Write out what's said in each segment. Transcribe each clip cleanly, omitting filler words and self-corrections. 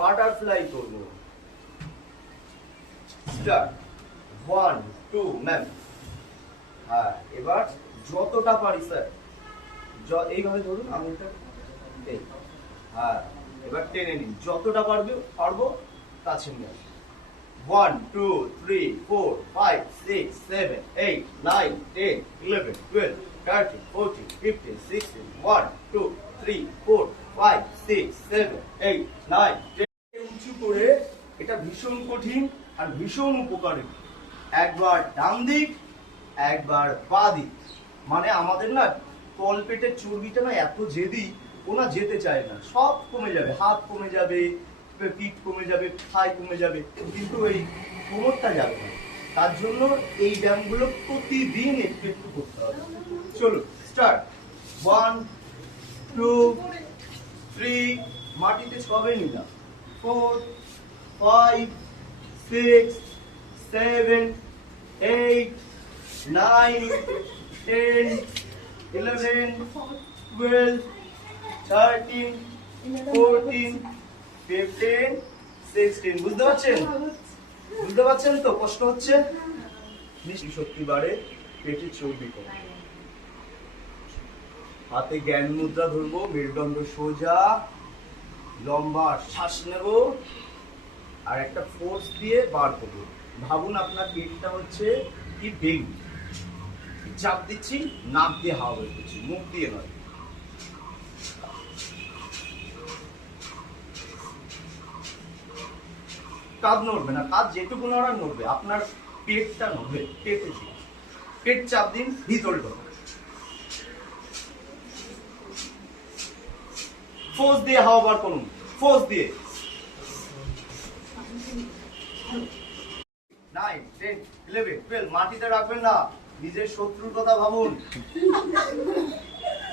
Butterfly করব। Start. 1 2 ma'am. হ্যাঁ, এবার যতটা পারি স্যার, এইভাবে ধরুন আঙুলটা, এই। হ্যাঁ, এবার টেনে নিন, যতটা পারবো কাছে নিয়ে আসুন। 1 2 3 4 5 6 7 8 9 10 11 12 13 14 15 16 1 2 3 4 5 6 7 8 9 10 উঁচু করে। এটা ভীষণ কঠিন আর ভীষণ উপকারী। একবার ডান দিক, একবার বাঁ দিক। মানে আমাদের না তলপেটের চর্বিটা না এত জেদি, ও না যেতে চায় না। সব কমে যাবে, হাত কমে যাবে, পিঠ কমে যাবে, থাই কমে যাবে, কিন্তু এই কোমরটা যাবে না। তার জন্য এই ব্যায়ামগুলো প্রতিদিন একটু একটু করতে হবে। চলো স্টার্ট। 1 2 3, মাটিতে সবে নিলাম। 4 5 6 7 8 9 10 11 12 13 14 15 16। বুঝতে পারছেন? বুঝতে পারছেন তো? কষ্ট হচ্ছে? শক্তি বাড়ে, পেটে চর্বি কমে। হাতে জ্ঞান মুদ্রা ধরবো, মেরুদণ্ড সোজা, লম্বা শ্বাস নেব, আর একটা ফোর্স দিয়ে বার করবো। ভাবুন আপনার পেটটা হচ্ছে কি বেগ, চাপ দিচ্ছি, নাক দিয়ে হাওয়া বের করছি, মুখ দিয়ে নয়। কাঁধ নড়বে না, কাঁধ যেটুকু নড়ার নড়বে, আপনার পেটটা নড়বে। পেট চাপ দিন, ভিতরে ঢোকে। ফোর্স দিয়ে হাওয়া বার করুন, ফোর্স দিয়ে। 9 10 11 12, মাটিতে রাখবেন না, নিজের শত্রুর কথা ভাবুন।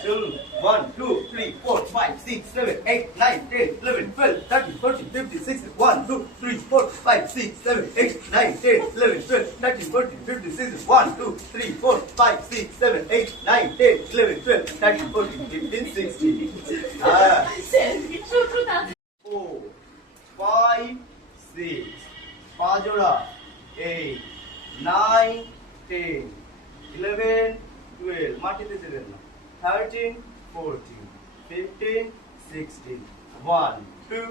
চলুন। 1 2 3 4 5 6 7 8 9 10 11 12 13 14 15 16 1 2 3 4 5 6 7 8 9 10 11 12 13 14 15 16 1 2 3 4 5 6 7 8 9 10 11 12 13 14 15 16। হ্যাঁ, 4 5 6, 5 জোড়া, 8 9 10 11 12, মাটিতে দেবেন না, 13 14 15 16 1 2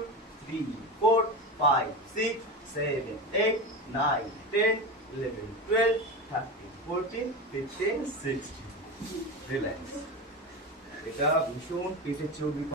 3 4 5 6 7 8 9 10 11 12 13 14 15 16। রিল্যাক্স। এটা ভীষণ পেটের চর্বি